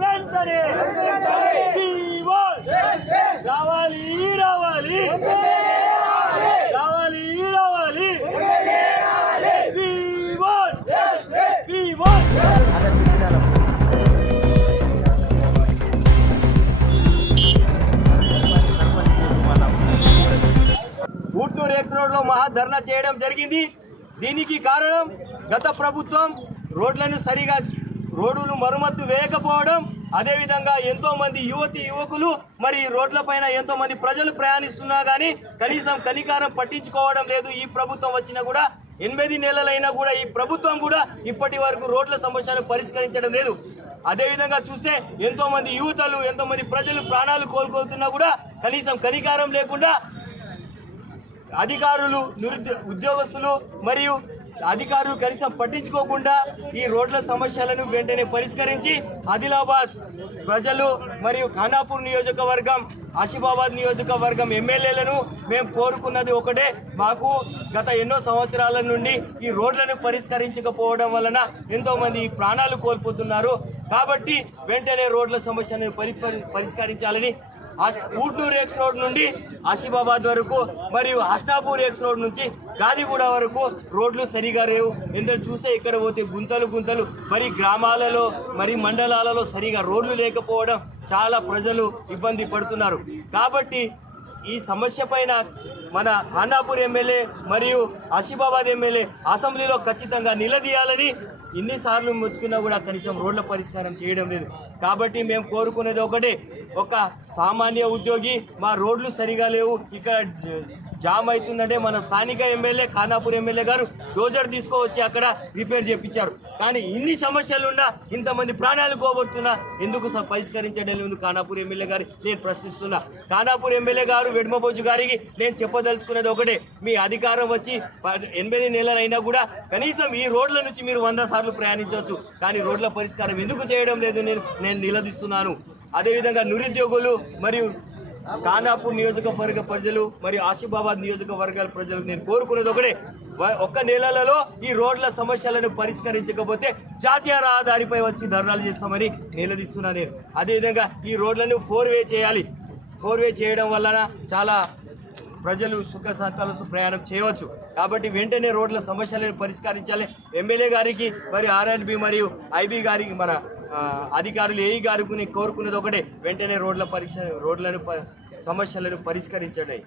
వెంటనే. రావాలి రావాలి. రావాలి రావాలి. We ఊట్నూరు ఎక్స్ రోడ్ మహాధర్నా చేయడం జరిగింది. దీనికి కారణం గత ప్రభుత్వం రోడ్లను సరిగా రోడ్లు మరమ్మతు వేయకపోవడం అదేవిధంగా ఎంతో మంది యువతి యువకులు మరి ఈ రోడ్లపైన ఎంతో మంది ప్రజలు ప్రయాణిస్తున్నా కానీ కనీసం కనికారం పట్టించుకోవడం లేదు. ఈ ప్రభుత్వం వచ్చినా కూడా ఎనిమిది నెలలైనా కూడా ఈ ప్రభుత్వం కూడా ఇప్పటి వరకు రోడ్ల సమస్యను పరిష్కరించడం లేదు. అదేవిధంగా చూస్తే ఎంతో మంది యువతలు ఎంతో మంది ప్రజలు ప్రాణాలు కోల్పోతున్నా కూడా కనీసం కనికారం లేకుండా అధికారులు నిరుద్యో ఉద్యోగస్తులు మరియు అధికారులు కనీసం పట్టించుకోకుండా ఈ రోడ్ల సమస్యలను వెంటనే పరిష్కరించి ఆదిలాబాద్ ప్రజలు మరియు ఖానాపూర్ నియోజకవర్గం ఆసిఫాబాద్ నియోజకవర్గం ఎమ్మెల్యేలను మేము కోరుకున్నది ఒకటే. మాకు గత ఎన్నో సంవత్సరాల నుండి ఈ రోడ్లను పరిష్కరించకపోవడం వలన ఎంతోమంది ప్రాణాలు కోల్పోతున్నారు. కాబట్టి వెంటనే రోడ్ల సమస్యను పరి- పరిష్కరించాలని ఊట్లూరు ఎక్స్ రోడ్ నుండి ఆసిఫాబాద్ వరకు మరియు హస్నాపూర్ ఎక్స్ రోడ్ నుంచి గాదిగూడ వరకు రోడ్లు సరిగా లేవు. ఎందుకంటే చూస్తే ఇక్కడ పోతే గుంతలు గుంతలు మరి గ్రామాలలో మరి మండలాలలో సరిగా రోడ్లు లేకపోవడం చాలా ప్రజలు ఇబ్బంది పడుతున్నారు. కాబట్టి ఈ సమస్య పైన మన ఖానాపూర్ ఎమ్మెల్యే మరియు ఆసిఫాబాద్ ఎమ్మెల్యే అసెంబ్లీలో ఖచ్చితంగా నిలదీయాలని ఇన్నిసార్లు మొత్తుకున్నా కూడా కనీసం రోడ్ల పరిష్కారం చేయడం లేదు. కాబట్టి మేము కోరుకునేది ఒకటే ఒక సామాన్య ఉద్యోగి మా రోడ్లు సరిగా లేవు ఇక్కడ జామ్ అవుతుందంటే మన స్థానిక ఎమ్మెల్యే ఖానాపూర్ ఎమ్మెల్యే గారు డోజర్ తీసుకువచ్చి అక్కడ రిపేర్ చేయించారు కానీ ఇన్ని సమస్యలు ఉన్నా ఇంతమంది ప్రాణాలు పోగొడుతున్నా ఎందుకు పరిష్కరించడం లేదు? ఖానాపూర్ ఎమ్మెల్యే గారు నేను ప్రశ్నిస్తున్నా. ఖానాపూర్ ఎమ్మెల్యే గారు వెడ్మబోజు గారికి నేను చెప్పదలుచుకునేది ఒకటే. మీ అధికారం వచ్చి ఎనిమిది నెలలు అయినా కూడా కనీసం ఈ రోడ్ల నుంచి మీరు వంద సార్లు ప్రయాణించవచ్చు. కానీ రోడ్ల పరిష్కారం ఎందుకు చేయడం లేదు? నేను నేను నిలదీస్తున్నాను. అదేవిధంగా నిరుద్యోగులు మరియు ఖానాపూర్ నియోజకవర్గ ప్రజలు మరియు ఆసిఫాబాద్ నియోజకవర్గాల ప్రజలు నేను కోరుకునేది ఒకటే. ఒక్క నెలలలో ఈ రోడ్ల సమస్యలను పరిష్కరించకపోతే జాతీయ రహదారిపై వచ్చి ధర్నాలు చేస్తామని నిలదీస్తున్నా నేను. అదేవిధంగా ఈ రోడ్లను ఫోర్ వే చేయాలి. ఫోర్ వే చేయడం వలన చాలా ప్రజలు సుఖ సంతాలతో ప్రయాణం చేయవచ్చు. కాబట్టి వెంటనే రోడ్ల సమస్యలను పరిష్కరించాలి. ఎమ్మెల్యే గారికి మరి బి మరియు ఐబీ గారికి మన అధికారులు ఏ గారికి కోరుకునేది ఒకటే. వెంటనే రోడ్ల పరీక్ష రోడ్లను ప- సమస్యలను పరిష్కరించడే.